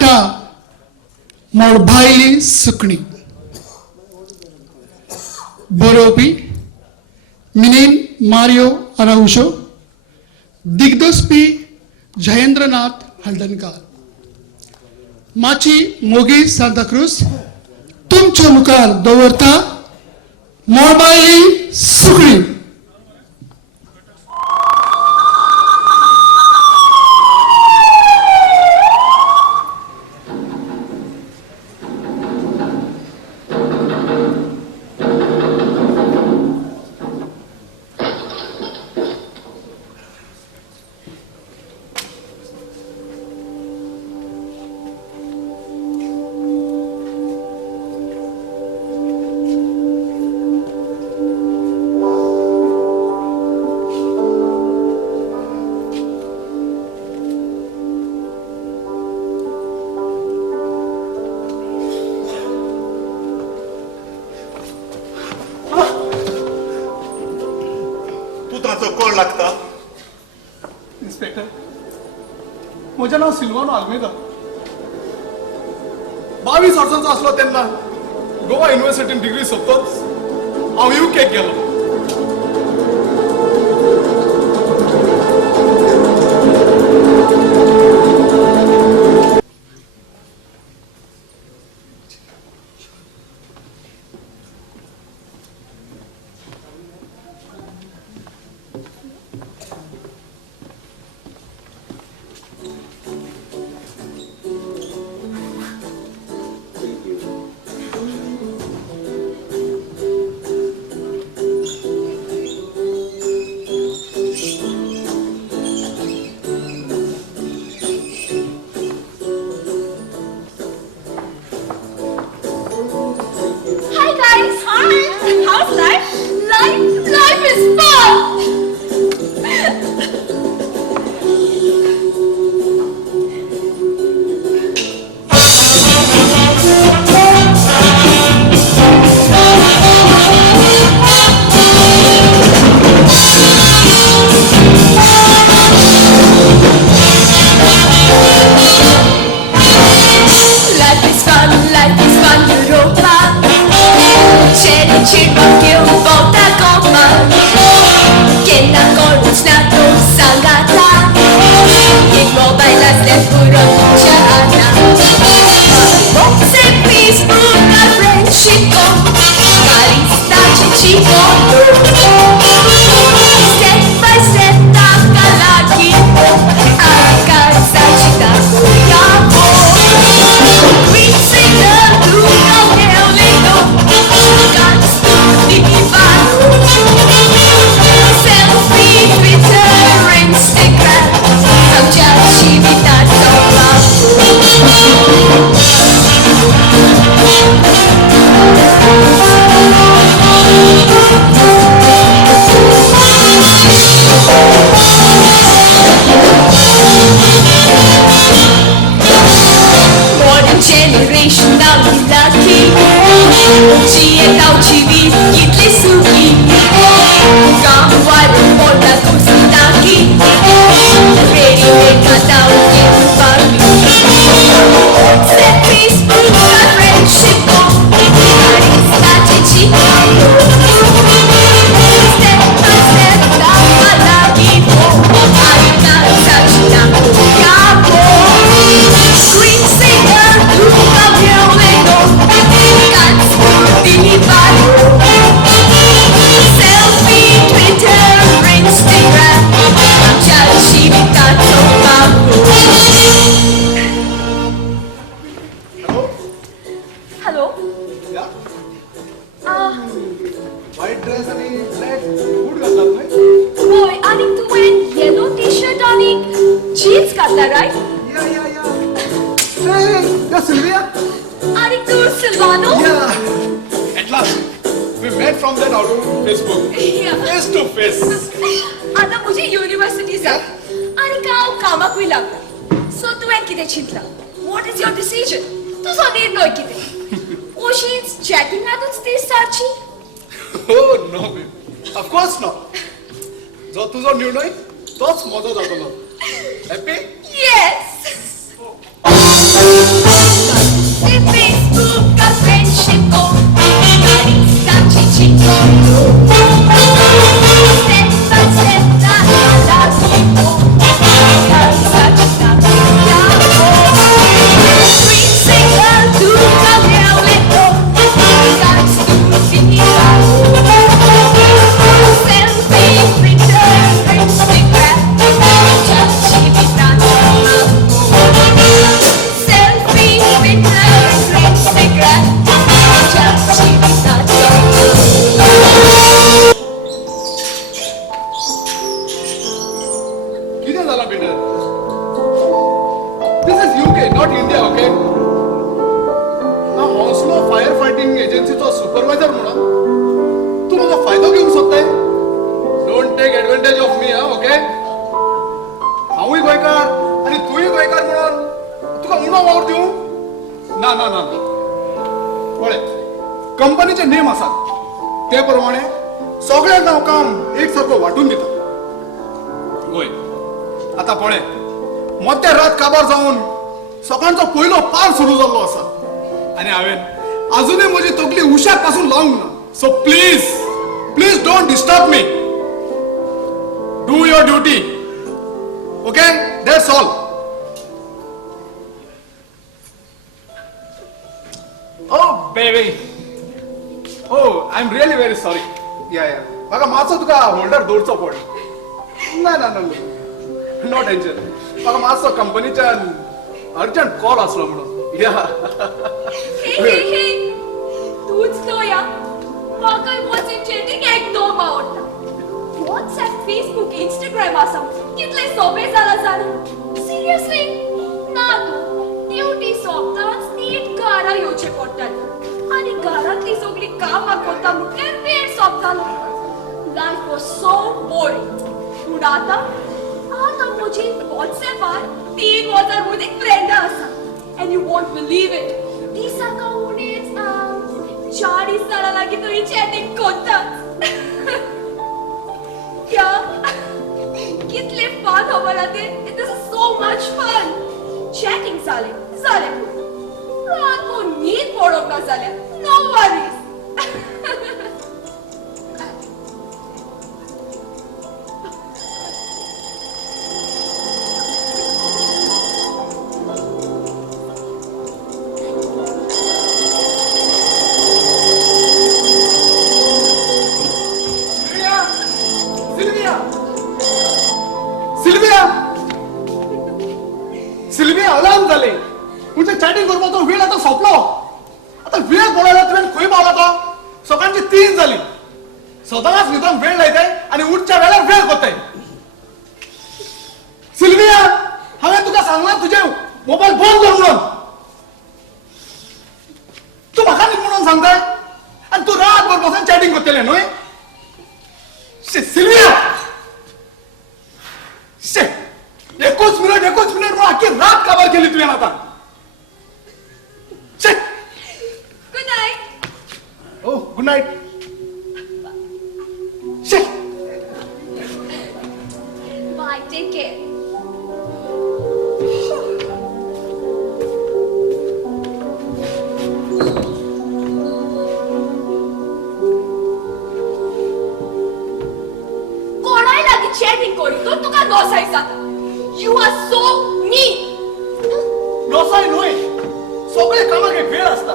लागता मोर भाईली सुकणी बरोवपी मिनेन मारियो अराउशो दिग्दर्शपी जयेंद्रनाथ हळदणकर माची मोगी सांताक्रूज तुमच्या मुखार दवरता मोर भाईली सुकणी कोण लागता इन्स्पेक्टर म्हजें नांव सिल्वानो आल्मेदा 22 वर्सांचो आसलो तेन्ना गोवा युनिव्हर्सिटीन डिग्री सोंपतच हांव यूकेक गेलो Happy? Yes! Not India okay हांव ऑस्लो फायर फायटिंग एजन्सीचो सुपरवायझर म्हणून तूं म्हजो फायदो घेवंक सोदताय don't take advantage of me okay हांवूय गोंयकार आनी तूंय गोंयकार म्हणून तुका उणो वावर दिवं ना ना ना पळय कंपनीचे नेम आसात ते प्रमाणे सगळ्यांक हांव काम एक सारको वांटून दिता वय आता पळय मध्य रात काबार जावन सकाळचो पयलो पार सुरू जाल्लो आसा आनी हांवें अजूनय म्हजी तकली उशाक पासून लावंक ना so please please don't disturb me do your duty okay that's all oh baby oh I am really very sorry या म्हाका मातसो तुका होल्डर दवरचो पड ना ना ना नो टेन्शन म्हाका मातसो कंपनीच्यान अर्जंट कॉल आसलो म्हणून या हे तूच तो या म्हाका वॉट्सएप चॅटिंग एकदम आवडटा व्हॉट्सएप फेसबुक इंस्टाग्राम आसा कितले सोपे जाला जाणा सिरियसली ना तू ड्युटी सोंपताच नीट घरा येवचें पडटालें आनी घरांतली सगळी कामां करता म्हटल्यार वेळ सोंपतालो लायफ वॉज सो बोरिंग पूण आतां म्हजी व्हॉट्सएपार 3,000 मदीं फ्रेंडां आसा and you won't believe it दिसाका उणीच 40 जाणां लागीं थंय चॅटिंग करतात या कितले फन खबर आहा ते this is so much fun chatting जालें रातभर न्हीद पडोंक ना जाल्यार नो वरीज सिल्विया अलार्म जाले म्हणजे चॅटिंग करपाचो वेळ आता सोंपलो आता वेळ पळयला तुवें खंय पावला तो सकाळची 3 जाली सदांच न्हिदोंक वेळ लायताय आनी उठच्या वेळार वेळ करताय सिल्विया हांवें तुका सांगलां तुजे मोबायल बंद कर म्हणून तू म्हाका न्ही म्हणून सांगताय आनी तू रातभर बसून चॅटिंग करतलें न्हय सिल्विया 21 मिनिट मग आखी रात काबार केली तुवें आता good night oh good night bye take care कोणाय लागीं चॅटिंग करी तो तुका दोसाय जाता You are so mean. लोसाय न्हय सगळे कामाक एक वेळ आसता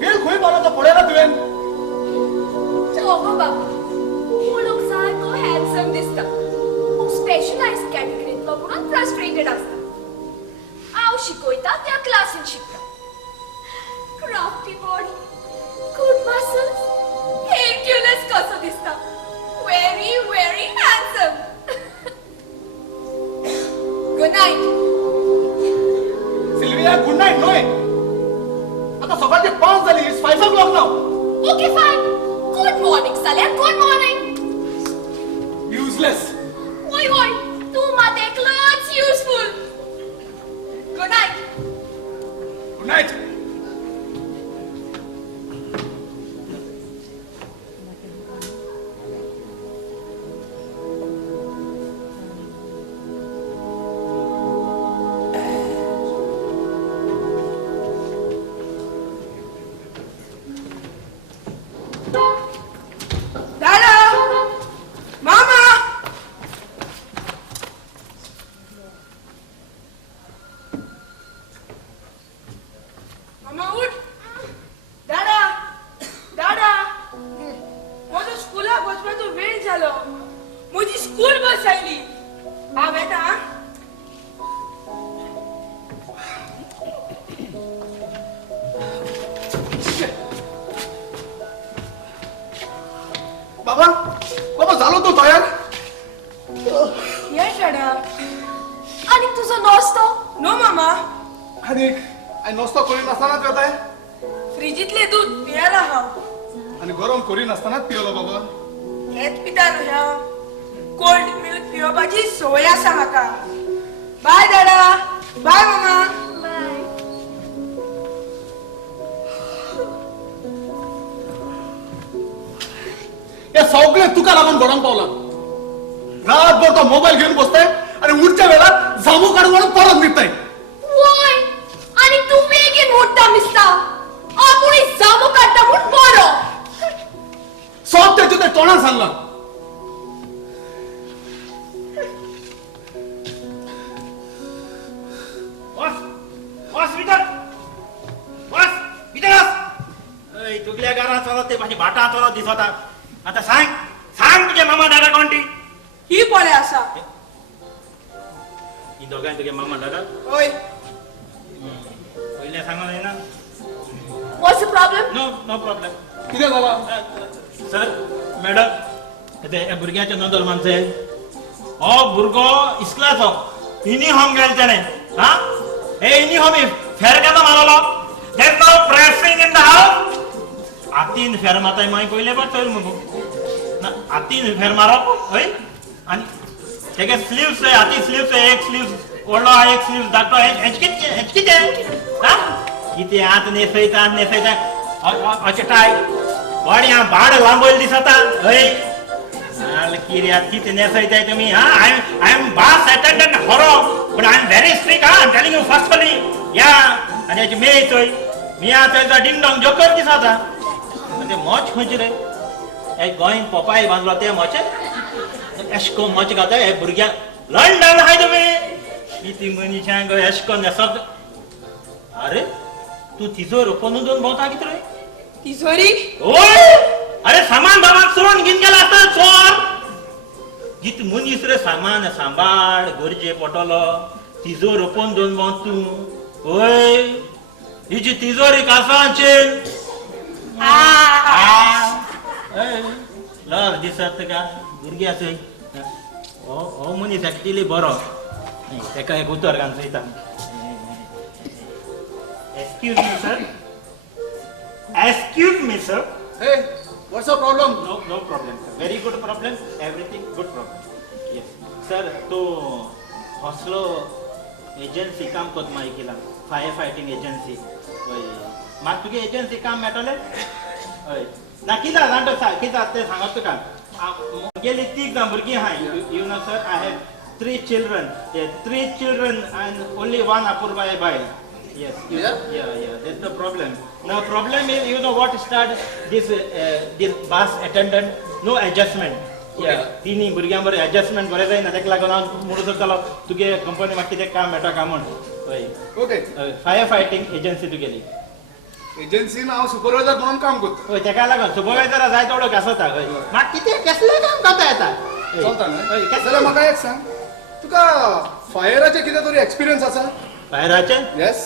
वेळ खंय पावला तो पळयला तुवें गो बाबा तूं लोक सारको हँडसम दिसता स्पेशलायज कॅटेगरींतलो म्हणून फ्रस्ट्रेटेड आसता हांव शिकयता त्या क्लासीन शिकता crafty body good muscles Hercules कसो दिसता very very handsome good night Sylvia good night न्हय आता सकाळचे 5 जाली it's 5 o'clock now okay fine good morning साल्या गुड मॉर्निंग युजलेस वय वय तू मात एकलोच useful good night good night बाबा बाबा झालो तो तयार Yes, Dada. आणि तुझा नाश्ता? नो मामा आणि नसतो करी नसतानाच येताय फ्रीजीतले दूध पियाला हांव आणि गरम करी नसतानाच पिवलो बाबा हेच पितालो ह्या कोल्ड मिल्क पिवपाची सवय आसा म्हाका बाय दादा बाय मामा बाय हे सगळे तुका लागून घडोवन पावला रातभर तो मोबाईल घेऊन बसताय आणि उठच्या वेळात जामू काढून म्हणून परत निघताय वय आणि तू बेगीन मोठा मिसता आपुणी जामो काढता म्हणून बरो सब त्याच्या ते तोंडात सांगला तुगल्या घरात चलत ते माझी भाटा चलत दिसता आता सांग सांग तुझ्या मामा दादा कोणती ही पळे आसा ही दोघां तुझ्या मामा दादा ओय पहिले सांगा नाही ना what's the problem no no problem किती बाबा सर मॅडम ते भुरग्याचे नोंदल मानसे हो भुरगो इस्लाचो युनिफॉर्म घाल त्याने हा हे युनिफॉर्म फेर केन्ना मारलो there is no pressing in the house आतीन फेर माताय माय पहिले बार चल मगो ना आतीन फेर मारप होय आणि तेगे स्लीव्स आती स्लीव्स एक स्लीव्स ओडलो एक स्लीव्स धाकटो हेचकित हा किती आत नेसयता अचटाय वाड्या बाड लांबोयल दिसता हय नाल किर्यात किती नेसयताय तुम्ही हा I am bus attendant hero but I am very strict हा I am telling you firstly या आणि याची मे येतोय मी आता डिंग डॉंग जोकर दिसता ते मोच खंयचे रे एक गोंय पोपाय बांदलो ते मोचे एशको मोच घाता हे भुरग्या लंडन हाय तुम्ही किती मनशांक एशको नेसत अरे तू तिजोर ओपन दोन भोवता कित रे तिजोरी ओय अरे सामान बाबाक सोडून घेऊन गेला असता चोर जित मनीस रे सामान सांबाळ गरजे पडटलो तिजोर ओपन दोन भोवत तू ओय हिची तिजोरी कासांचे लज दिसत का भुरगी आसय हो मनीस एक्चुअली बरो तेका एक उतर घालून चयता excuse me sir excuse me sir hey what's a problem no problem sir very good problem everything good problem yes sir तो हॉस्लो एजन्सी काम करत मागीर केला फायर फायटिंग एजन्सी म्हाका तुगे एजन्सी काम मेळटलें हय ना कित्याक जाणटो कित्याक तें सांगत तुका गेली 3 जाण भुरगीं आहाय you know sir I have 3 children 3 children and only 1 Apurva बायल yes that's the problem now problem is you know what start this bus attendant no adjustment तिनी भुरग्यां बरें एडजस्टमेंट बरें जायना तेका लागून हांव म्हणून जालो तुगे कंपनी म्हाका कितें काम मेळटा काय म्हण हय ओके फायर फायटिंग एजन्सी तुगेली एजन्सीन हांव सुपरवायझर म्हणून काम करता हय तेका लागून सुपरवायझर जाय तेवढो आसता हय म्हाका कितें कसलें काम करता येता चलता न्हय जाल्यार म्हाका एक सांग तुका फायराचे कितें तरी एक्सपिरियन्स आसा फायराचे येस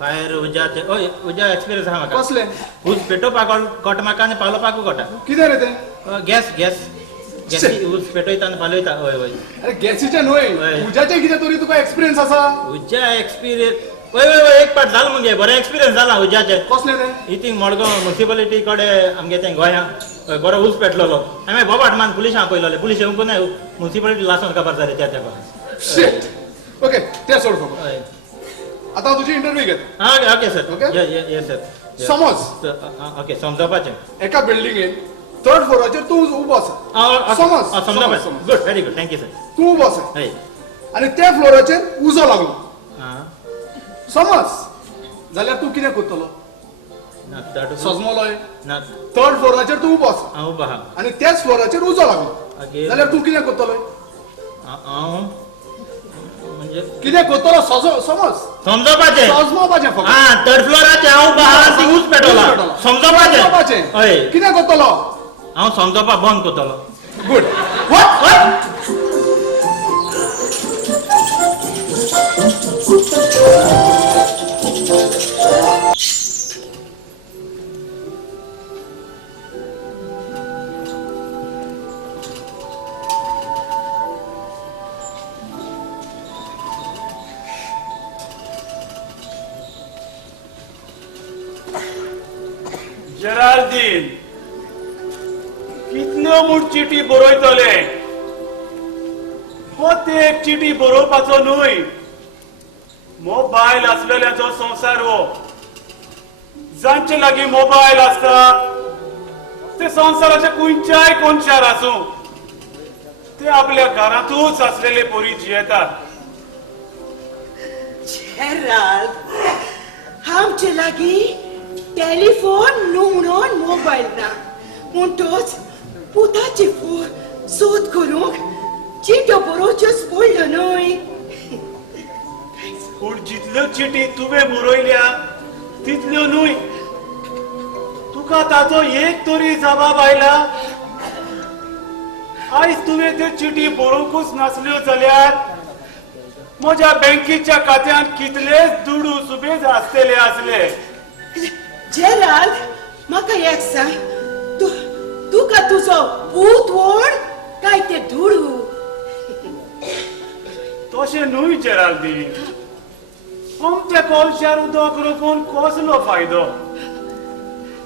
फायर उज्याचे हय उज्या एक्सपिरियन्स आहा म्हाका कसले उज पेटोवपाक कोट म्हाका आनी पालोवपाकूय कोटा कितें रे तें गॅस उज पेटयता आनी पालयता हय हय अरे गॅसीचे न्हय हय. उज्याचे कितें तरी तुका एक्सपिरियन्स आसा उज्या एक्सपिरियन्स हय एक पाट जालो मगे बरो एक्सपिरियन्स जाला उज्याचे कसले ते हितींग मडगांव म्युनिसिपालिटी कडेन आमगे तें गोंयां बरो उज पेटलोलो हांवें बोबाट मान पुलिसांक पयलोले पुलीस येवंक ना म्युनिसिपालिटी लासून काबार जाले त्या तेका शिट ओके ते सोड फक्त हय आता हांव तुजी इंटरव्यू घेता हा okay sir Okay? Yes sir समज ओके समजपाचें एका बिल्डिंगेन 3rd फ्लोराचेर तूं उबो आसा समज समजपाचें good very good thank you sir तूं उबो आसा हय आनी त्या फ्लोराचेर उजो लागलो हां समज जाल्यार तूं कितें करतलो ना दाट सजमलोय ना 3rd फ्लोराचेर तूं उबो आसा हांव उबो आहा आनी त्याच फ्लोराचेर उजो लागलो ओके जाल्यार तूं कितें करतलो हांव म्हणजे कितें करतलो समज समजपाचें सजमोवपाचें फक्त हा 3rd फ्लोराचेर हांव उबो आहा ती उज पेटोला समजपाचें हय कितें करतलो हांव समजपाक बंद करतलो गुड जलालुद्दीन कितल्यो म्हूण चिटी बरयतले हो ते एक चिटी बरोवपाचो न्हय मोबायल आसलेल्याचो संवसार हो जांचे लागीं मोबायल आसता ते संवसाराच्या खंयच्याय कोनशार आसूं ते आपल्या घरांतूच असलेले पोरी जियेतात जेराल्ड आमचे लागीं टेलिफोन न्हू म्हणून मोबायल ना म्हणटोच पुताची सोद करूंक चिट्यो बरोवच्योच पडल्यो न्हय पूण जितल्यो चिटी तुवें बरयल्या तितल्यो न्हय तुका ताचो एक तरी जबाब आयला आयज तुवें त्यो चिटी बरोवंकूच नासल्यो जाल्यार म्हज्या बँकेच्या खात्यांत कितलेच दुडू सुबेज आसतले आसले जेराल्ड म्हाका एक सांग तुका तुजो पूत व्हड काय ते धुडू तशें न्हय जेराल्दीन आमच्या कोलशार उदक रोखून कसलो फायदो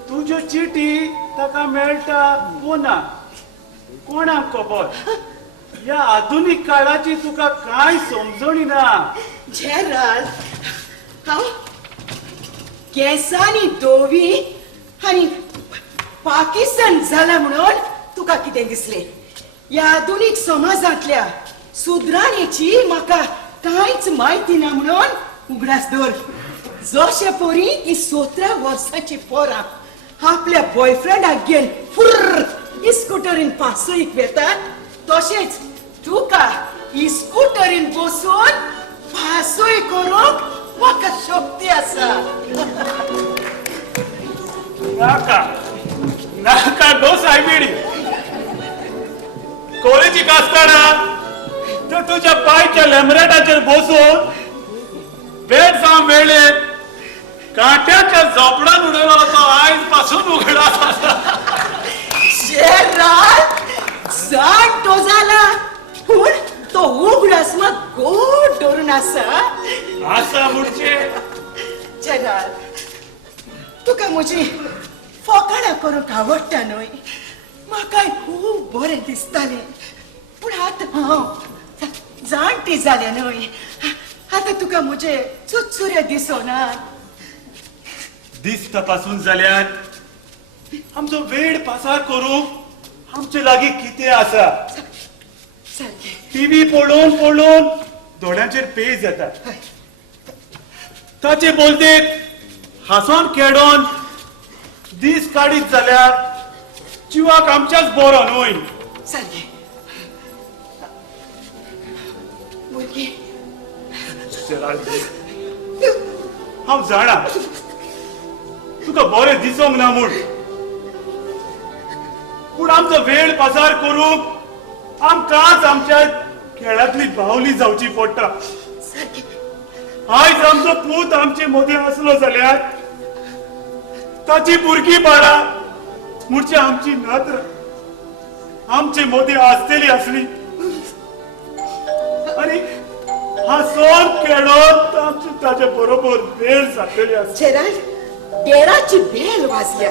तुज्यो चिटी ताका मेळटा पुना कोणाक खबर ह्या आधुनीक काळाची तुका कांय समजणी ना जेराल्ड हांव केंसांनी धोवी आनी पाकिस्तान जाला म्हणून तुका कितें दिसलें ह्या आधुनीक समाजांतल्या सुद्राणेची म्हाका कांयच म्हायती ना म्हणून उगडास दवर जशे पोरी ती 17 वर्सांची पोरां आपल्या बॉयफ्रेंडाक घेवन फुर्र इस्कूटरीन पासयेक वेतात तशेंच तुका इस्कूटरीन बसून पासय करूंक म्हाका शक्ती आसा नाका नाका गो सायबिडी कॉलेजीक आसतना तो तुझ्या पायच्या लेमरेटाचेर बसून वेळ जावन वेळेर काट्याच्या झोपडान उडयलो तो आयज पासून उगडास आसा जाणटो जाला पूण तो उगडास मात गोड धरून आसा आसा म्हणचे जेराल्ड तुका म्हजी फकाणां करूंक आवडटा न्हय म्हाकाय खूब बरें दिसतालें पूण आतां हांव जाणटी जालें न्हय आतां तुका म्हजे चुचुरे दिसना दीस तपासून जाल्यार आमचो वेळ पासार करूंक आमचे लागीं कितें आसा सारकें टीव्ही पळोवन पळोवन दोळ्यांचेर पेज येता ताचे बोलतेक हांसोन खेळोन दीस काडीत जाल्यार जिवाक आमच्याच बरो न्हय सारकें भुरगीं हांव जाणा तुका बरें दिसोंक ना म्हूण पूण आमचो वेळ पासार करूंक आमकांच आमच्या खेळांतली बावली जावची पडटा आयज आमचो पूत आमचे मदीं आसलो जाल्यार ताची भुरगीं बाळा म्हणचे आमची नात्र आमचे मदीं आसतली आसली आनी हांसोन खेळोन आमची ताचे बरोबर वेळ जातली आसली जेराल्ड देराची बेल वाजल्या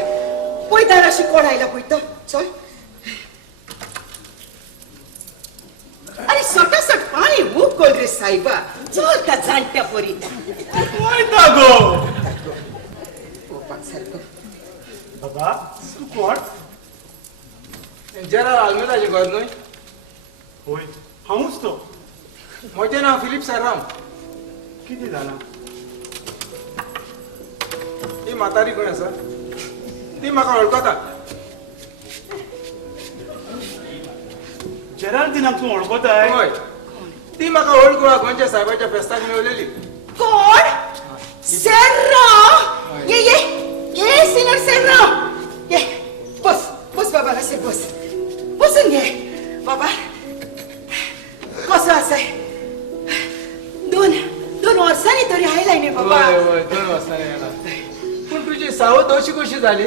पळय दाराशी कोण आयला पळय तो चल अरे सटासट पाणी उकळ रे सायबा चल त्या जाणट्या पोरी वयता गो पळोवपाक सारको बाबा तूं कोण जेराल्ड आल्मेदाचें घर न्हय होय हांवूच तो म्हजें नांव फिलीप साराम कितें जालां ती म्हातारी कोण आसा ती म्हाका वळखता जेराल्दीनाक तूं वळखताय हय ती म्हाका ओल्ड गोवा गोंयच्या साहेबाच्या फेस्ताक मेळलेली कोण सेर्रो ये सिनर सेर्रो ये बस बस बाबा असे बस बसून घे बाबा कसो आसा दोन वर्सांनी तरी आयलाय न्ही बाबा हय हय 2 वर्सांनी येला पूण तुजी सावत अशी कशी जाली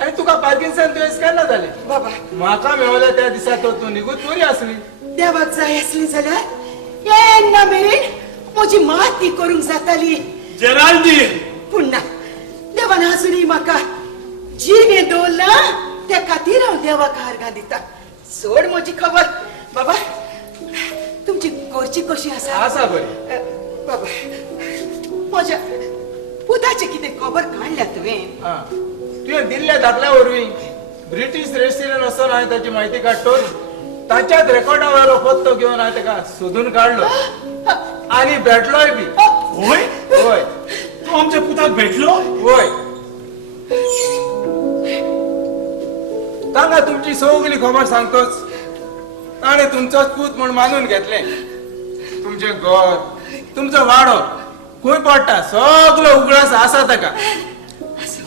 आनी तुका पार्किन्सन दुयेंस केन्ना जाली बाबा म्हाका मेळ्ळें त्या दिसा तर तूं निगूत बरी आसली देवाक जाय आसली जाल्यार येन्ना मेरेन म्हजी माती करूंक जाताली जेराल्दीन पूण ना देवान अजुनूय म्हाका जीने दवरला त्या खातीर हांव देवाक हार दिता. सोड म्हजी खबर. बाबा तुमची घरची कशी आसा? आसा बरी. बाबा म्हज्या पुताची कितें खबर काडल्या तुवें? हा तुवें दिल्ल्या दाखल्या वरवीं ब्रिटीश रेस्टॉरंट वचून हांवें ताची म्हायती काडटोच ताच्याच रेकॉर्डा वयलो पत्तो घेवन हांवें ताका सोदून काडलो आनी भेटलोय बी. होय होय तू आमच्या पुताक भेटलो. होय. तांगा तुमची सगळी खबर सांगतोच. ताणें तुमचोच पूत म्हूण मानून घेतलें. तुमचें घर तुमचो वाडो खंय पडटा सगळो उगडास आसा ताका.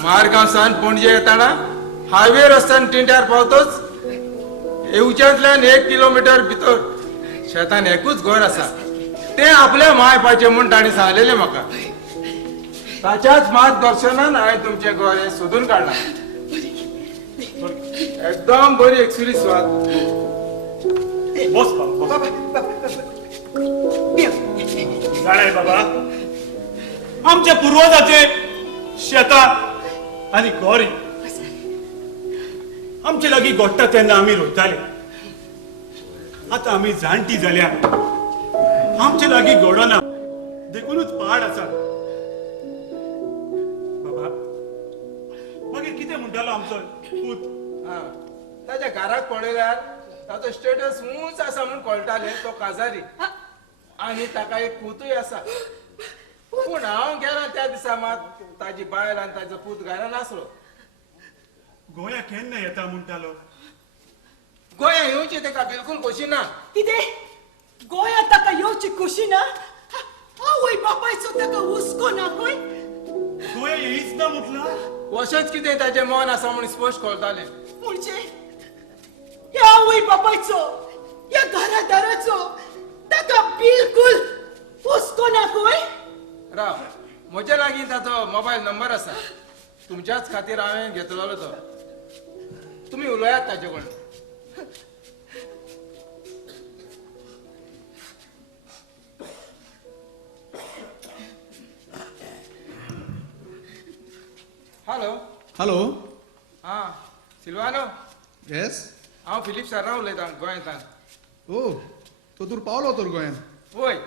मारगांव सावन पणजे येताना हायवे रस्त्यान टिंट्यार पावतोच येवच्यांतल्यान 1 किलोमीटर भितर शेतान एकूच घर आसा. तें आपल्या मायपाचें म्हूण ताणें सांगलेलें म्हाका. ताच्याच मार्गदर्शनान हांवें तुमचें घर हें सोदून काडलां. एकदम बरी एक्सुरी स्वाद. बस बाबा, बाबा बाबा जाणाय बाबा आमच्या पूर्वजाचे शेतात आणि गोरी आमचे लागीं गोठता तेन्ना आमी रोयताले. आता आमी जाणटी जाल्या आमचे लागीं गोडो ना देखूनच पाड आसा. बाबा मागीर कितें म्हणटालो आमचो पूत? हा. ताच्या घराक पळयल्यार ताचो स्टेटस उंच आसा म्हूण कळटाले तो काजारी आनी ताका एक पुतूय आसा. पूण हांव गेला त्या दिसा मात ताजी बायल आनी ताचो पूत घरा नासलो. गोंया केन्ना येता म्हणटालो. गोंया येवची ताका बिलकुल खोशी ना. कितें गोंयांत ताका येवची खुशी ना? आवय बापायचो ताका हुस्को ना खंय? गोंया येयच ना म्हटला. अशेंच कितें ताचें मन आसा म्हूण स्पश्ट कळटालें. म्हणजे या आवय बापायचो या घरादाराचो ताका बिलकुल हुस्को ना खंय? राव म्हज्या लागीं ताचो मोबायल नंबर आसा. तुमच्याच खातीर हांवें घेतलेलो तो. तुमी उलयात ताचे कडेन. हॅलो. हॅलो. हा सिल्वानो. येस. हांव फिलीप सराव उलयतां गोंयांतल्यान. ओ तो तूर पावलो तर गोंयान. होय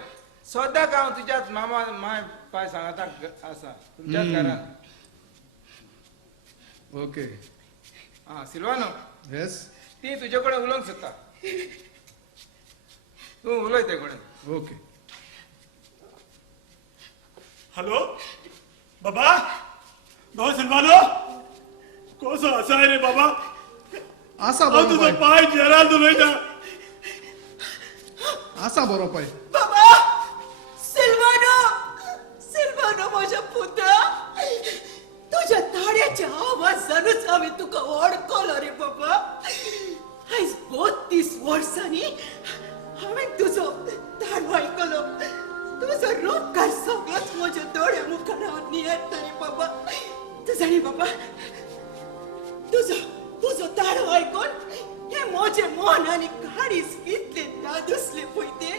सद्याक हांव तुज्याच मामा माय पाय सांगाता आसा तुमच्याच घरान. ओके. हा सिल्वानो येस. ती तुजे कडेन उलोवंक सोदता. तूं उलय ते कडेन. ओके. हॅलो बाबा भाऊ सिल्वानो कसो आसा रे बाबा? आसा हांव बरो तुजो पाय. पाय जेरान उलयता. आसा बरो पाय. बाबा सिल्वानो सिल्वानो म्हज्या पुता तुझ्या ताड्याच्या आवाजानूच हांवें तुका वळखलो रे बाबा. आयज 32 वर्सांनी हांवें तुजो ताडो आयकलो. तुजो रूपकार सगळोच म्हज्या दोळ्या मुखार हांव येता रे बाबा. तूं जाणी बाबा तुजो ताडो आयकून हे म्हजे मन आनी काळीज कितले नादुसले पळय ते.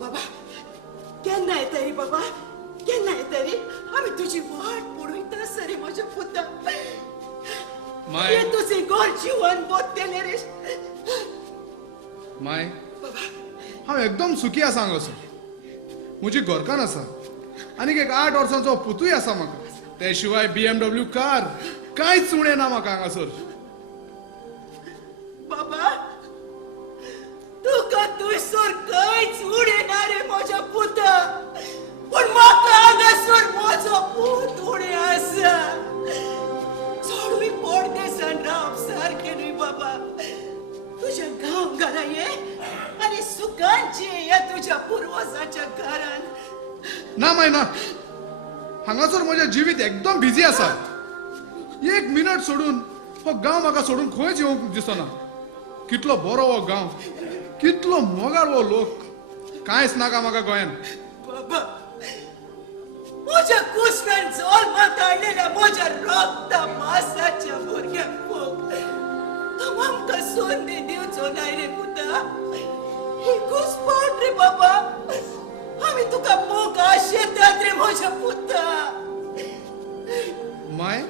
बाबा केन्ना येता रे बाबा केन्ना येता रे? आमी तुजी वाट पळयता सरे म्हज्या पुता. माय. हे तुजें घर जिवन बोगतेलें रे. माय बाबा हांव एकदम सुखी आसा हांगासर. म्हजी घरकान आसा आनीक एक 8 वर्सांचो पुतूय आसा म्हाका. ते शिवाय BMW कार कांयच उणें ना म्हाका हांगासर. बाबा तुका तुयसर कांयच उणें ना रे म्हज्या पुता. पूण म्हाका हांगासर म्हजो पूत उणें आसा. चडूय परदेसान राव सारकें न्हय बाबा. तुज्या गांव घरा ये आनी सुखान जिये ह्या तुज्या पुर्वजाच्या घरान. ना माय ना. हांगासर म्हजें जिवीत एकदम बिजी आसा. 1 मिनट सोडून हो गांव म्हाका सोडून खंयच येवंक दिसना. कितलो बरो हो गांव कितलो मोगाळ हो लोक. कांयच नाका म्हाका गोंयान. बाबा म्हज्या कुसव्यान जल्माक आयलेल्या म्हज्या रक्ता मासाच्या भुरग्याक पळोवंक तो आमकां संदी दिवचो नाय रे पुता. ही घुसपाट रे बाबा. आमी तुका पळोवंक आशेतात रे म्हज्या पुता. माय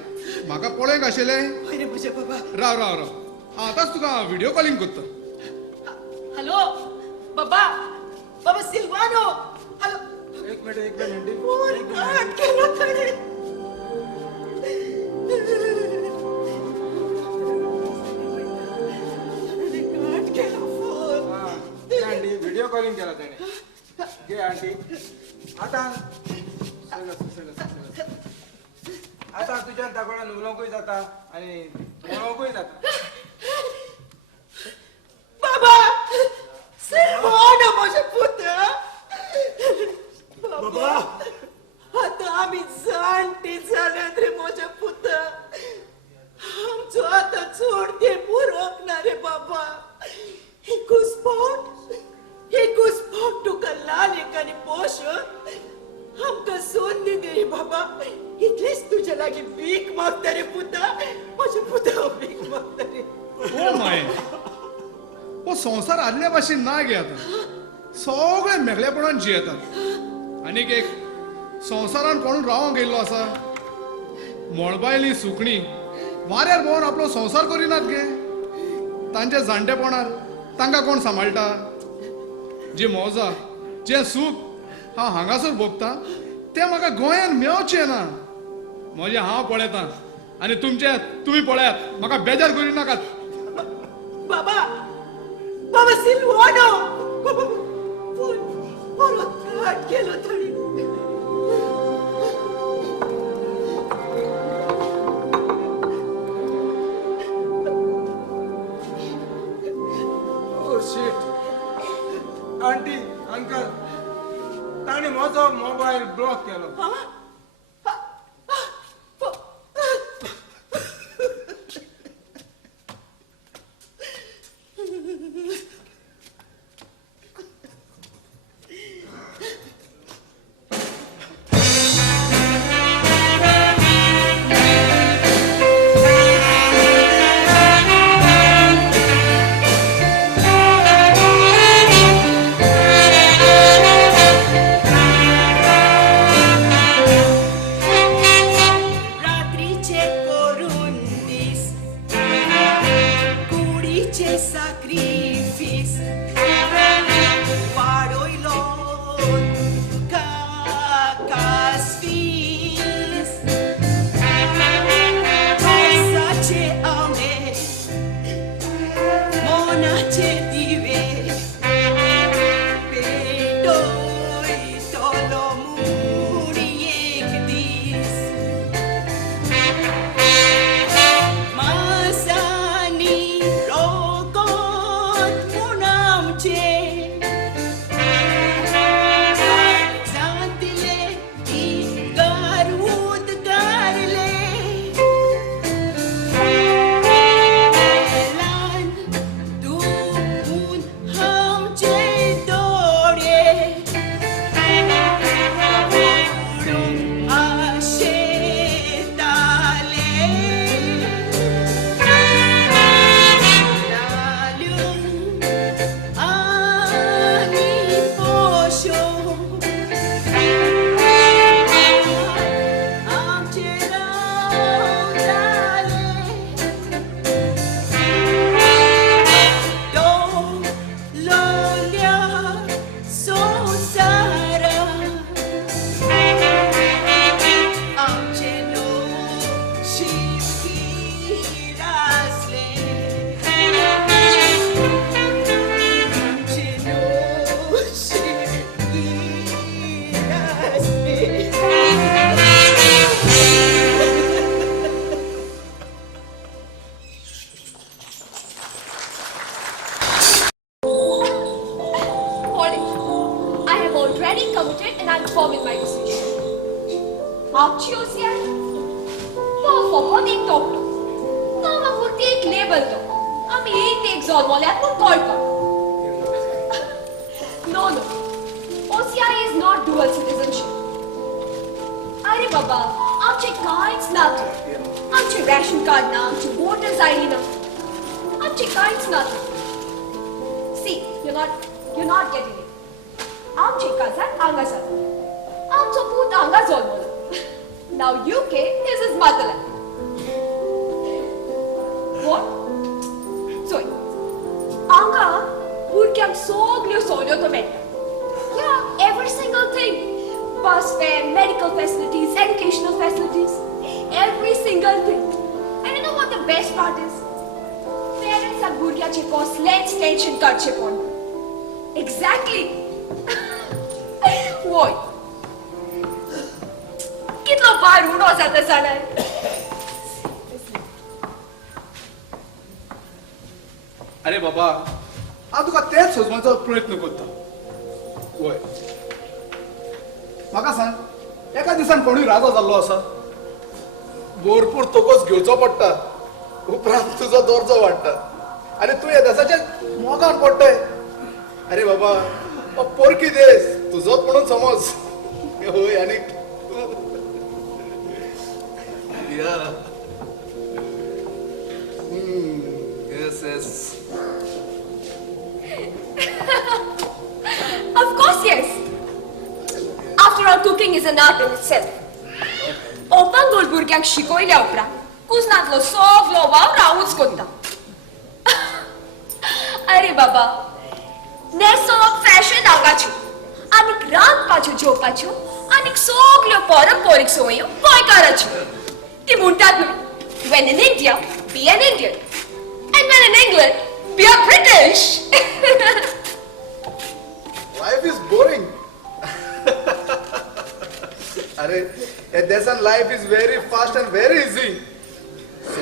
म्हाका पळोवंक आशिल्लें अरे म्हज्या बाबा राव राव राव हांव आतांच तुका व्हिडिओ कॉलिंग करता हॅलो बाबा बाबा सिल्वानो हॅलो एक मिनिट आंटी फोन कट केला ताणे अरे कट केला फोन हा, घे आंटी व्हिडिओ कॉलिंग केला त्याने घे आंटी आता आता तुझ्या दाखवण्यात उलोवंकूय जाता आणि पळोवंकूय जाता बाबा सिल्वानो म्हजे पुत बाबा आता आम्ही जाणटी जाल्यात रे म्हजे पुत आमचो आता चोड ते पुरोक ना रे बाबा एकूच फावट तुका लालेक आनी पोषण आमकां सोंदी दे बाबा इतलेच तुझ्या लागीं भीक मागता रे पुता म्हज्या पुता भीक मागता रे ओ माय हो संवसार आदल्या भाशेन ना गे आतां सगळे मेगळेपणान जियेतात आनीक एक संवसारान पळून रावंक गेल्लो आसा मळबायली सुकणी वाऱ्यार भोंवन आपलो संवसार करिनात गे तांच्या जाणटेपणार तांकां कोण सांबाळटा जी मोजा जें सूख हांव हांगासर भोगता तें म्हाका गोंयान मेवचें ना म्हजें हांव पळयतां आनी तुमी पळयात म्हाका बेजार करूं नाकात बाबा बाबा सिल्वानो बाबा फोन परत कट केलो ताणी ओ शिट आंटी अंकल ताणे म्हजो मोबायल ब्लॉक केलो हा? हा? हा? रात्रीचे करून दीस कुडीचे साक्रिफीस वाडोयलो कासफीस पावसाचे आंबे मोनाचे दिवे पेटोयतलो मुडी एक दीस मासानी रोगोत म्हूण आमचे जातले ती गारवूत गारले ल्हान दुखून आमचे दोळे उडूंक आशेताले लाल्यून आनी पोशो आमचे रावताले लोल्या संवसारा आमचे नशीब आसले आमचे नशीब आसले Polly, I have already committed and I'm firm in my decision. आपची ओसियार फकत एक तोपलो कामापुरती एक लेबल तो आम्ही एक जल्मल्यात पूण कळटा no no OCI is not dual citizenship अरे बाबा आमचे कांयच ना आमचे रॅशन कार्ड ना आमचे वोटर्स आयडी ना आमचे कांयच ना See, you're not getting it. आमचे काजार हांगा जाता आमचो पूत हांगा जल्मलो Now UK is his motherland. medical facilities, educational facilities, every single thing. And you know what the best part is? Parents are भुरग्याचे कसलेंच टेन्शन काडचे पडना. Exactly. वय. कितलो भार उणो जाता जाल्यार. अरे बाबा हांव तुका तेच सोजपाचो प्रयत्न करता. वय म्हाका सांग एका दिसान कोणूय राजो जाल्लो आसा? भरपूर तोकोस घेवचो पडटा, उपरांत तुजो दर्जो वाडटा आनी तूं ह्या देशाचे मोगान पडटाय. अरे बाबा हो पोरकी देश तुजोच म्हणून समज. होय आनी yes yes. Of course, yes. After all, cooking is an art in itself. Opan gold भुरग्यांक शिकयल्या उपरांत कुजनांतलो सगलो वाव रावूच कोत्ता. अरे बाबा, न्हेसप फॅशन आंगाच्यो आनीक रांदपाच्यो जेवपाच्यो आनीक सगल्यो पारंपरीक संवयो गोंयकाराच्यो. ती म्हणटात न्हू, when in India, be an Indian. And when in England, be a British. Life is boring. अरे या देशान life is very fast and very easy.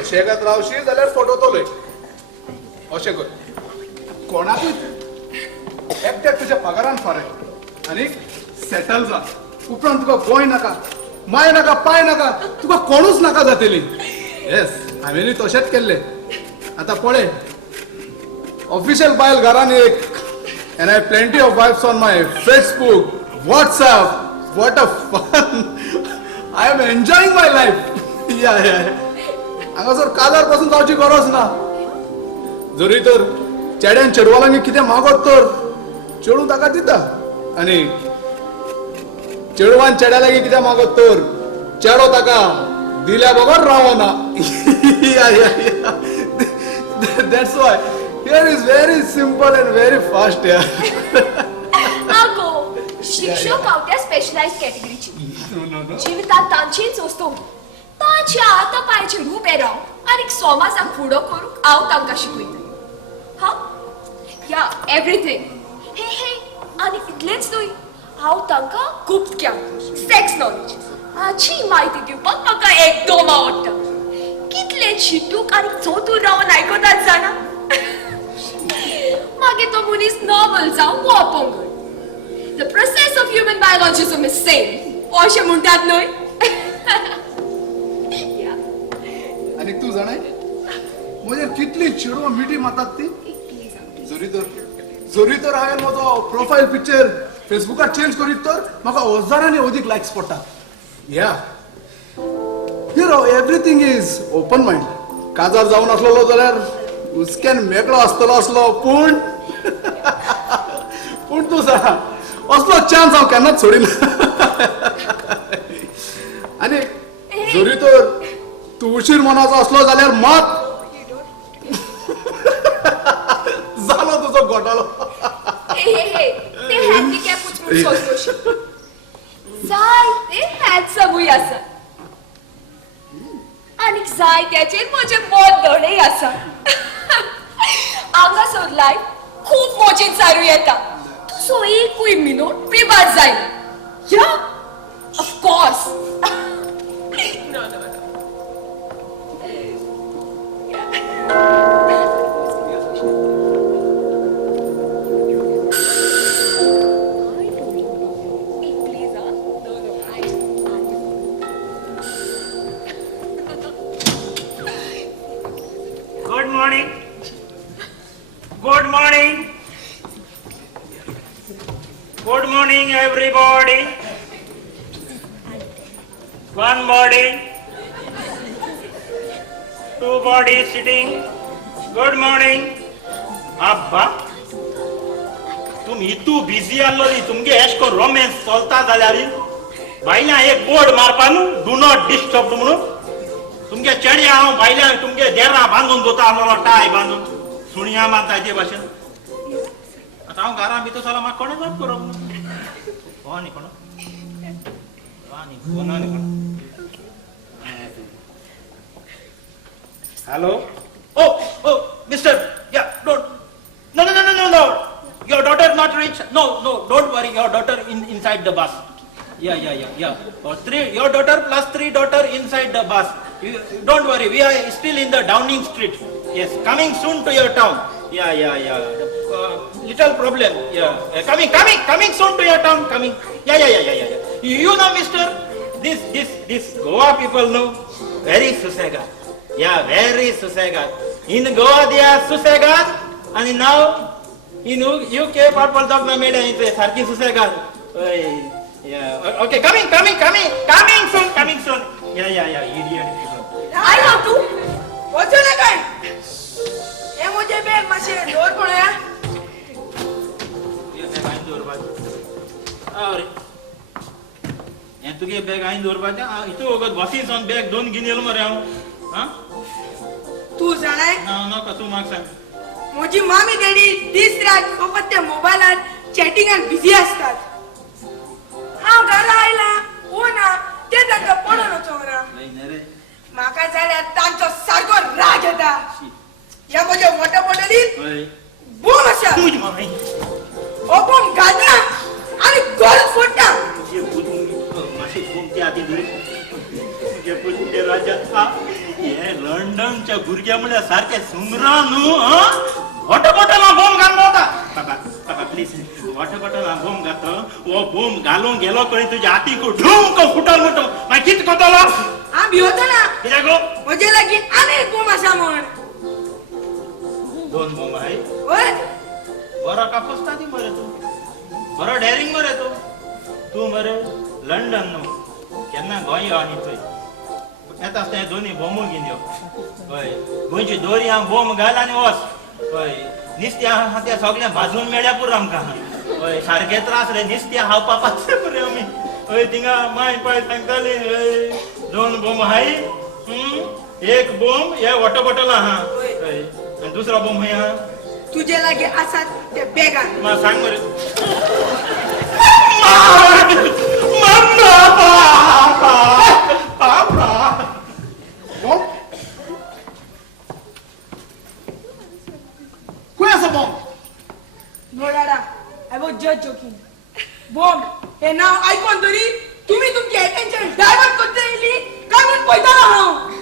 शेगात रावशी जाल्यार फोटो तोलय अशें कर. कोणाकूय एकट्याक तुज्या पगारान फारय आनी सेटल जा. उपरांत तुका गोंय नाका, माय नाका, पाय नाका, तुका कोणूच नाका जातली. येस हांवेंनी तशेंच केल्लें. आतां पळय ऑफिशियल बायल घरान एक. And I have plenty of wives on my Facebook, WhatsApp. What a fun! I am enjoying my life. Yeah. हांगासर काजार पासून जावची गरज ना. जरी तर चेड्यान चेडवालांनी कितें मागत तर चेडू ताका दिता आनी चेडवान चेड्या लागीं कितें मागत तर चेडो ताका दिल्या बगर रावना. That's why here is very simple and very fast. आगो, शिक्षक हांव त्या स्पेशलायज्ड कॅटेगरीची. जिवितांत तांचीच वस्तू तांच्या हातापांयाचेर उबें रावन आनीक समाजाक फुडो करूंक हांव तांकां शिकयता. हा या एवरीथींग. हे आनी इतलेंच न्हय, हांव तांकां गुप्तज्ञान, सेक्स नॉलेज हाची म्हायती दिवपाक म्हाका एकदम आवडटा. कितले चिंतूक आनी चोतूर रावन आयकतात जाणा. मागीर तो मनीस नॉर्मल जावं वा अपंगळ. The process of human biologism is same. अशें म्हणटात न्हय. आनी तूं जाणाय म्हजेर कितली चेडवां मिठी मारतात ती. जरी तर हांवें म्हजो प्रोफायल पिक्चर फेसबुकार चेंज करीत तर म्हाका हजारांनी अदीक लायक्स पडटा. या एवरीथींग इज ओपन मायंड. काजार जावन आसलो जाल्यार हुस्क्यान मेकळो आसतलो असलो पूण तूं सांग असलो चान्स हांव केन्नाच सोडिना. आनी जरी तर तूं उशीर मनाचो असलो जाल्यार मात जालो तुजो घोटाळो. हे ते हँडिकॅपूच म्हूण सोदलोशी. जायते हँडसमूय आसा आनीक जायत्याचेर म्हजे मोत धडे आसा. हांगासर लायफ खूब मजेत चालू येता. तुजो एकूय मिनट पिबाद जायना. या of course. Good morning. Good morning. Good morning, everybody. One body. Two bodies sitting. Good morning. Abba. तुम्ही इतू बिझी आल्लोली तुमगे एश को रोमॅन्स चलता जाल्यार बायल्या एक बोर्ड मारपा न्हू डू नॉट डिस्टर्ब म्हणून. तुमगे चेड्या हांव बायल्या तुमगे देरां बांदून दोता आसलो टाय बांदून सुणयां बांदता ते भाशेन. आतां हांव घरां भितर चला म्हाका कोणें जाप करूंक ना. कोण कोण आणि कोणाने हॅलो ओ ओ मिस्टर या don't no no no no no no your daughter not reach no no don't worry your daughter inside the bus yeah or three your daughter plus 3 daughter inside the bus don't worry we are still in the Downing Street yes coming soon to your town yeah little problem coming soon to your town coming yeah you know mister this Goa people know very susegad yeah very susegad in Goa they are susegad and now in UK purple dog na made it sarki susegad yeah okay coming soon yeah idiot people I love to. What's your name? ये मुझे bag machine door पड़ा है. ये bag आइन दूर बात और ये तुझे बैग आइन दूर बात इतो अगर बसी सोन बैग दोन गिनेल मरे हांव हां तू जाणाय ना कसू माग सांग माझी मामी डॅडी दिस रात फक्त त्या मोबाईलात चॅटिंगात बिझी असतात. हांव घरा आयला हो ना ते तांकां पडून वचोंगरा नाही ना रे म्हाका जाल्यार तांचो सारको राग येता. ह्या म्हज्या मोठ्या पोटलीत ओय बूम आसा तुझ माय हो बूम घालता आनी गोल फोडटा. ये बुदून माशी घुमते आती दूर ये पुते राजा ये लंडनच्या भुरग्या म्हळ्यार सारखे सुंगरा न्हू वॉटरबॉटला बॉम्ब घाललो होता बाबा प्लीज वॉटरबॉटला बॉम्ब घातो वो बॉम्ब घालून गेलो कळी तुझ्या हाती को ढुंक फुटल म्हणतो मागीर कित कोतलो हांव भिवता ना कित्याक गो म्हजे लागीं आनी एक बूम आसा म्हण. दोन बॉम्ब आहे ओय बरो कापसता ती मरे तू बरो डेरिंग मरे तू मरे लंडन न्हू केन्ना गोंय आनी थंय येता आसता हे दोनी बॉम्बो घेवन यो हय गोंयची दोरयां बॉम्ब घाल आनी वच हय नुस्त्या आहा त्या सगळ्या भाजून मेळ्या पुरो आमकां हय सारके त्रास रे नुस्त्या खावपा पावचे पुरे आमी हय थिंगा माय पाय सांगताली हय दोन बॉम्ब आहाय एक बॉम्ब हे वॉटर बॉटल आहा हय आनी दुसरो बॉम्ब खंय आहा तुजे लागीं आसात ते बॅगान. मला सांग बरं बॉम्ब खंय आसा बॉम्ब नो डॅडा I was just joking. Bomb हे नाव आयकून तरी तुम्ही तुमची अटेन्शन डायव्हर्ट करता येयली काय म्हणून पळयतालो हांव.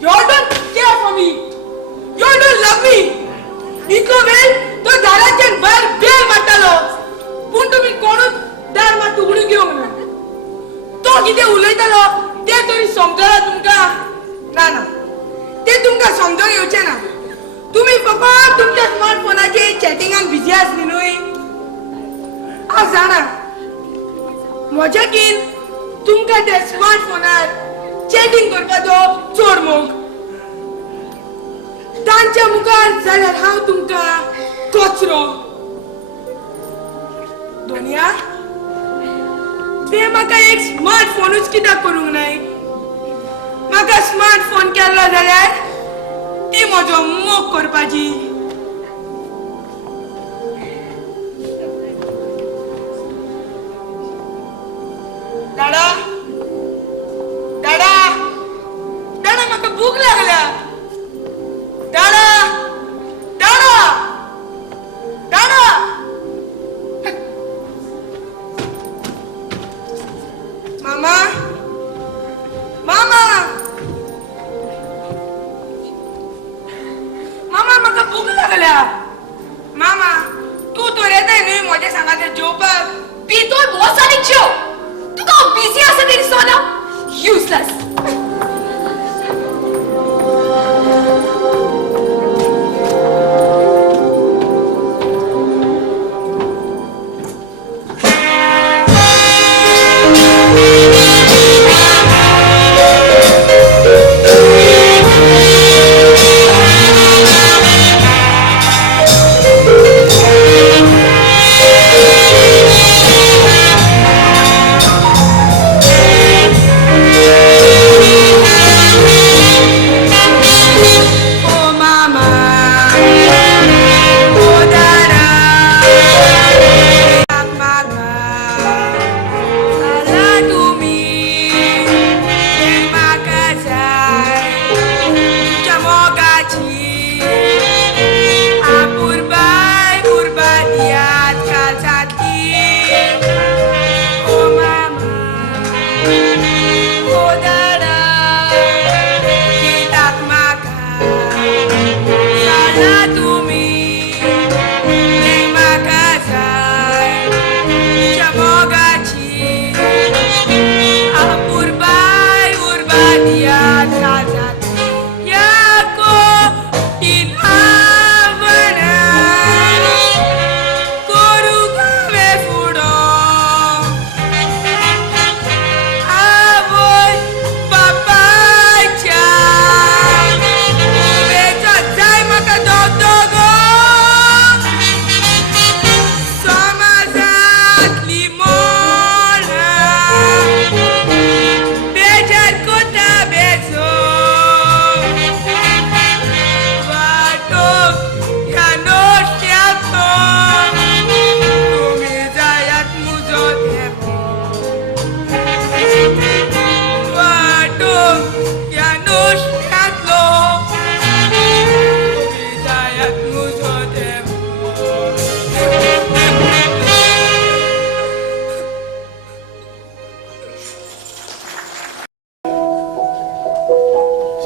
You don't care for me. You don't love me. इतलो वेळ तो दाराच्या भायर बेल मारतालो पूण तुम्ही कोणूच दार मात उगडून घेवंक ना. तो कितें उलयतालो ते तरी समजला तुमकां ना ते तुमकां समजून येवचें ना. तुम्ही फकत तुमच्या स्मार्टफोनाचेर चॅटिंगान बिझी आसली न्हय. हांव जाणा म्हज्याकीन तुमकां त्या स्मार्टफोनार चॅटिंग करपाचो चड मोग. तांच्या मुखार जाल्यार हांव तुमकां कचरो. दोनिया तुवें म्हाका एक स्मार्टफोनूच कित्याक करूंक नाय. म्हाका स्मार्टफोन केल्लो जाल्यार ती म्हजो मोग करपाची. दादा दादा दादा म्हाका भूक लागल्या. दादा दादा दादा मामा मामा मामा म्हाका भूक लागल्या. मामा तू तर येताय न्हय म्हज्या सांगात जेवपाक. पितोय बोस आणि जेव तुका बिझी आसा तरी सोना युजलेस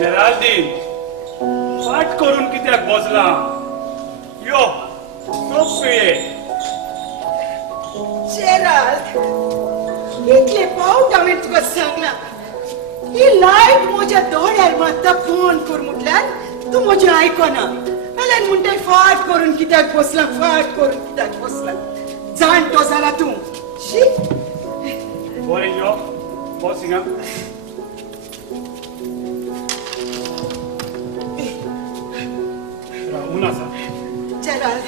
जेराल्डीन फाट करून कित्याक बसला यो सोपये जेराल्ड इतले पावट हांवें तुका सांगला ही लायट म्हज्या दोळ्यार मारता फोन कर म्हटल्यार तूं म्हजें आयकना जाल्यार म्हणटा फाट करून कित्याक बसला फाट करून कित्याक बसला जाणटो जाला तूं शी बरें यो बस हिंगा ऊन आसा जेराल्ड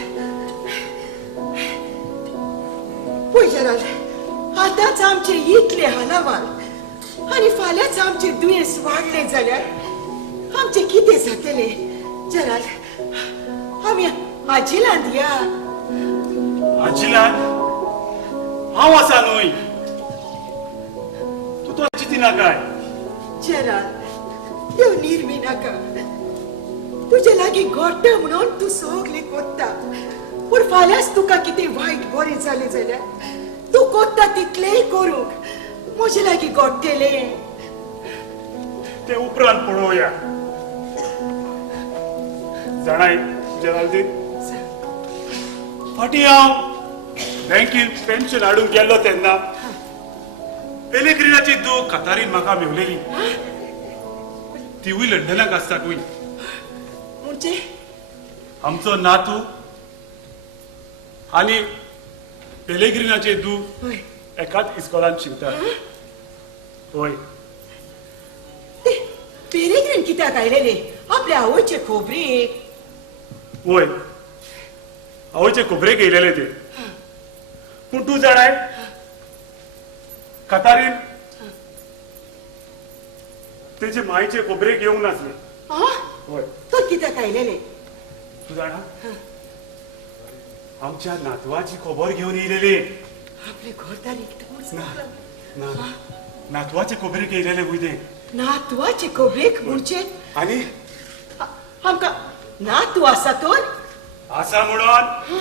पळय जेराल्ड आतांच आमचे इतले हालावाल आनी फाल्यांच आमचे दुयेंस वाडले जाल्यार आमचे कितें जातले जेराल्ड आमी आजिलांत या आजिलान हांव आसा न्हय तूं तो चिंतिना काय जेराल्ड देव निर्मी नाका तुजे लागीं घोट्ट म्हणून तूं सगलें कोत्ता पूण फाल्यांच तुका कितें वायट बरें जालें जाल्यार तूं कोत्ता तितलेंय करूंक म्हजे लागीं घोट्टेलें ते उपरांत पळोवया जाणाय जेराल्डीन फाटीं हांव बँकेत पेन्शन हाडूंक गेल्लो तेन्ना पेलेग्रिनाची दूख कतारीन म्हाका मेवलेली तिवूय लंडनाक आसताकूय म्हणजे आमचो नातू आनी पेलेग्रिनाचे दू हय एकाच इस्कॉलांत शिकतात होय पेरेग्रीन कित्याक आयलेले आपल्या आवयचे खोबरेक होय आवयचे खोबरेक येयलेले ते पूण तूं जाणाय कतारीन तेजे मायेचे खोबरेक येवंक नासले होय तर कित्याक आयलेले तूं जाणा आमच्या नातवाची खबर घेवन येयलेले आपले घरदार एकटो ना नातवाचे खोबरेक येयलेले उदे नातवाचे खोबरेक म्हणजे आनी आमकां नातू आसा तर आसा म्हणून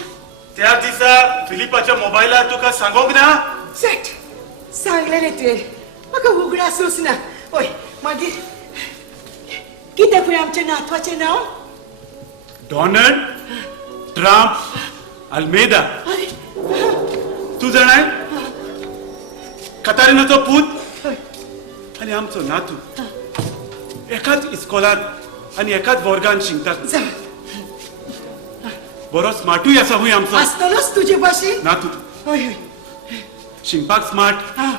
त्या दिसा फिलिपाच्या मोबायलार तुका सांगोंक ना सेट सांगलेले तुवें म्हाका उगडासूच ना ओय मागीर कितें पळय आमच्या नातवाचें नांव डॉनल्ड ट्रम्प अल्मेदा अरे तूं जाणाय कतारिनाचो पूत हय आनी आमचो नातू एकाच इस्कॉलांत आनी एकाच वर्गांत शिकतात जा बरो स्मार्टूय आसा हुंय आमचो आसतलोच तुजे भाशेन नातू हय हय शिंकपाक स्मार्ट हा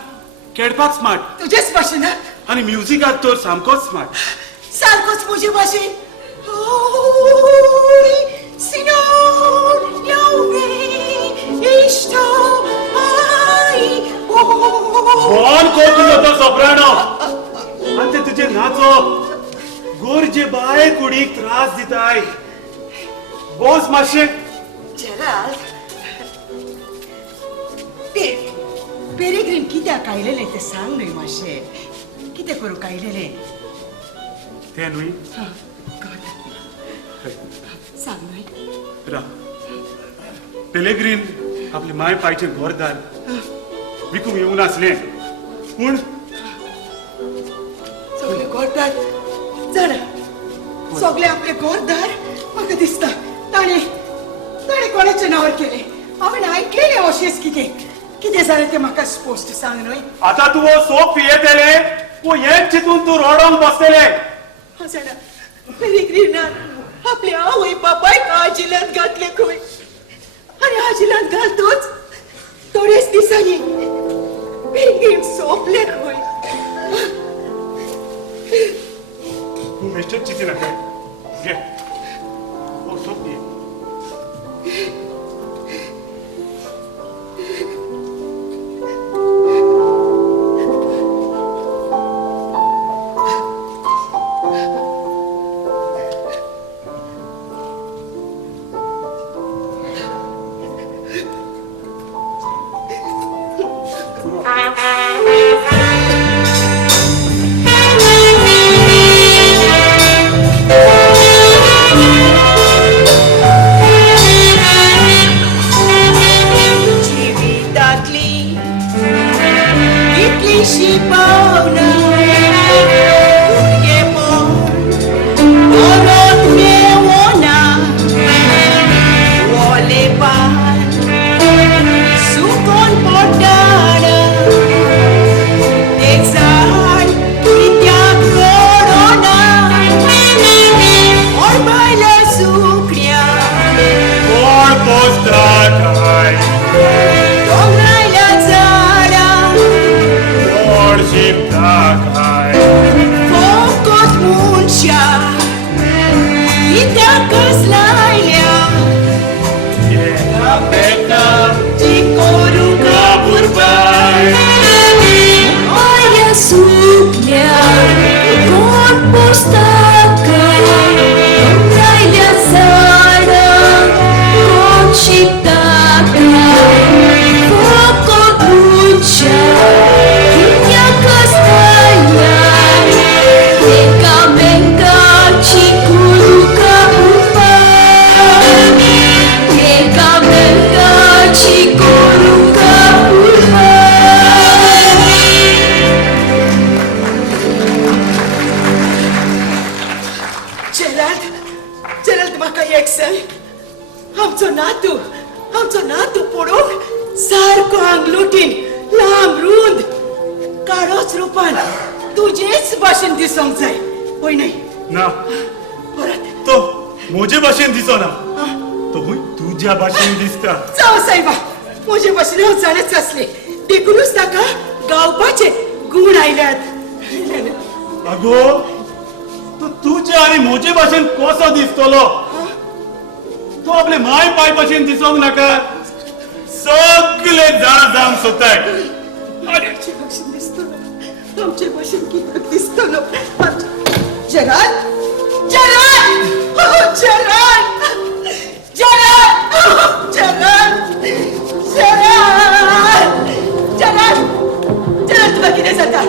खेळपाक स्मार्ट तुजेच भाशेन हा आनी म्युजिकाक तर सामकोच स्मार्ट सारकोच म्हजे भाशेन ओय सिनोर योवे इश्टो आई ओ फोन कर तुजो तो सोप्रानो आनी ते तुजे नाचप गोरजे बाय कुडीक त्रास दिताय बोस मातशें जेराल्ड पेरेग्रीन कित्याक आयलेले ते सांग न्हय मातशें कितें करूंक आयलेले ते न्हय हा, सांग न्हय रा पेलेग्रीन आपले माय पायचे घरदार विकूंक येवंक नासलें पूण सगळे घरदार जाणा सगळे आपले घरदार म्हाका दिसता ताणे कोणाच्या नांवार केले हांवें आयकलेले अशेंच कितें जालें तें म्हाका स्पश्ट सांग न्हय आतां तूं हो सोप पियेतेले वो हेच चिंतून तूं रोडोंक बसलेले हांव जाणा पेरेग्रीनान आपल्या आवय बापायक आजिलांत घातले खंय आनी आजिलांत घालतोच थोडेच दिसांनी पेरेग्रीन सोंपले खंय तूं बेश्टेच चिंतिनाका घे हो सोप पिये इतलीशी पावना भुरगेपण शिपता काय Focus munșea, Idea că-ți lailea, Era beta Ci coruga burbai Moja suknia, korpus taka, najlja zara, kočip taka, fokot muča, hitnjaka stajna, neka menka čikuruka upa, neka menka čikuruka upa. Gerald म्हाका एक सांग आमचो नातू पडोवंक सारको आंगलोटीन लांब रुंद काळोच रुपान तुजेच भाशेन दिसोंक जाय होय न्हय ना परत तो म्हजे भाशेन दिसना तो हुंय तुज्या भाशेन दिसता जावं सायबा म्हजे भाशेन हांव जाणच आसलें देखूनच ताका गावपाचे गूण आयल्यात अगो तो तुज्या आनी म्हजे भाशेन कसो दिसतलो तो आपले माय पाय भाशेन दिसोंक नाका सगळे जाण जावंक सोदताय आमचे भाशेन दिसतलो आमचे भाशेन कित्याक दिसतलो जराल तुका कितें जाता